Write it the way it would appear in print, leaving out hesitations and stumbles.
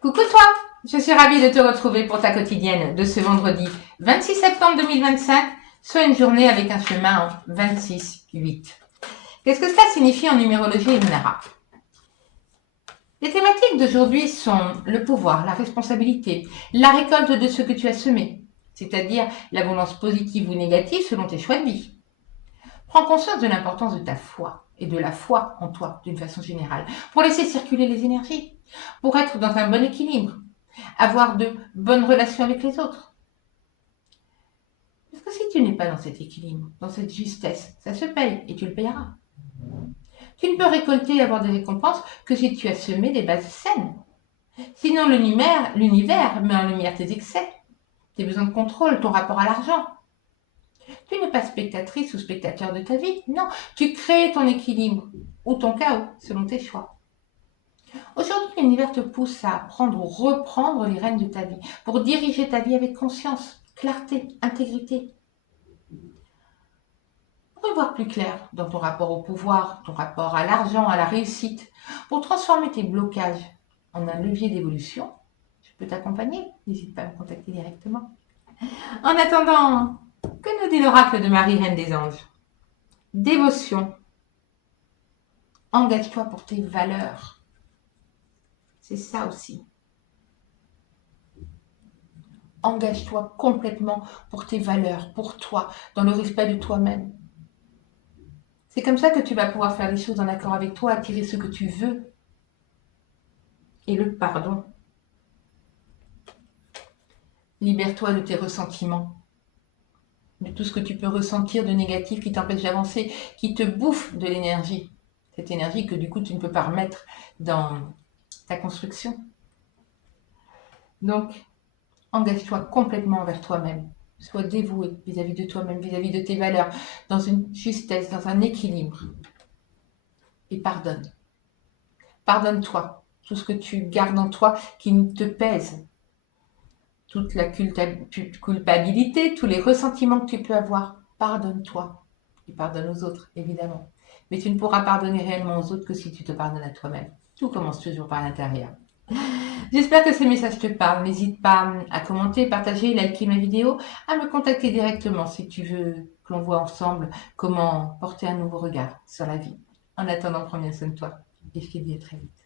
Coucou toi, je suis ravie de te retrouver pour ta quotidienne de ce vendredi 26 septembre 2025, soit une journée avec un chemin en 26-8. Qu'est-ce que cela signifie en numérologie et lunaire? Les thématiques d'aujourd'hui sont le pouvoir, la responsabilité, la récolte de ce que tu as semé, c'est-à-dire l'abondance positive ou négative selon tes choix de vie. Prends conscience de l'importance de ta foi et de la foi en toi d'une façon générale, pour laisser circuler les énergies, pour être dans un bon équilibre, avoir de bonnes relations avec les autres. Parce que si tu n'es pas dans cet équilibre, dans cette justesse, ça se paye et tu le payeras. Tu ne peux récolter et avoir des récompenses que si tu as semé des bases saines. Sinon, l'univers met en lumière tes excès, tes besoins de contrôle, ton rapport à l'argent. Tu n'es pas spectatrice ou spectateur de ta vie, non, tu crées ton équilibre ou ton chaos selon tes choix. Aujourd'hui, l'univers te pousse à prendre ou reprendre les rênes de ta vie pour diriger ta vie avec conscience, clarté, intégrité. Pour y voir plus clair dans ton rapport au pouvoir, ton rapport à l'argent, à la réussite, pour transformer tes blocages en un levier d'évolution, je peux t'accompagner, n'hésite pas à me contacter directement. En attendant, que nous dit l'oracle de Marie, Reine des Anges? Dévotion. Engage-toi pour tes valeurs. C'est ça aussi. Engage-toi complètement pour tes valeurs, pour toi, dans le respect de toi-même. C'est comme ça que tu vas pouvoir faire les choses en accord avec toi, attirer ce que tu veux. Et le pardon. Libère-toi de tes ressentiments, de tout ce que tu peux ressentir de négatif qui t'empêche d'avancer, qui te bouffe de l'énergie. Cette énergie que du coup tu ne peux pas remettre dans ta construction. Donc, engage-toi complètement envers toi-même. Sois dévoué vis-à-vis de toi-même, vis-à-vis de tes valeurs, dans une justesse, dans un équilibre. Et pardonne. Pardonne-toi tout ce que tu gardes en toi qui te pèse. Toute la culpabilité, tous les ressentiments que tu peux avoir. Pardonne-toi. Et pardonne aux autres, évidemment. Mais tu ne pourras pardonner réellement aux autres que si tu te pardonnes à toi-même. Tout commence toujours par l'intérieur. J'espère que ce message te parle. N'hésite pas à commenter, partager, liker ma vidéo, à me contacter directement si tu veux que l'on voit ensemble comment porter un nouveau regard sur la vie. En attendant, prends bien soin de toi et je te dis à très vite.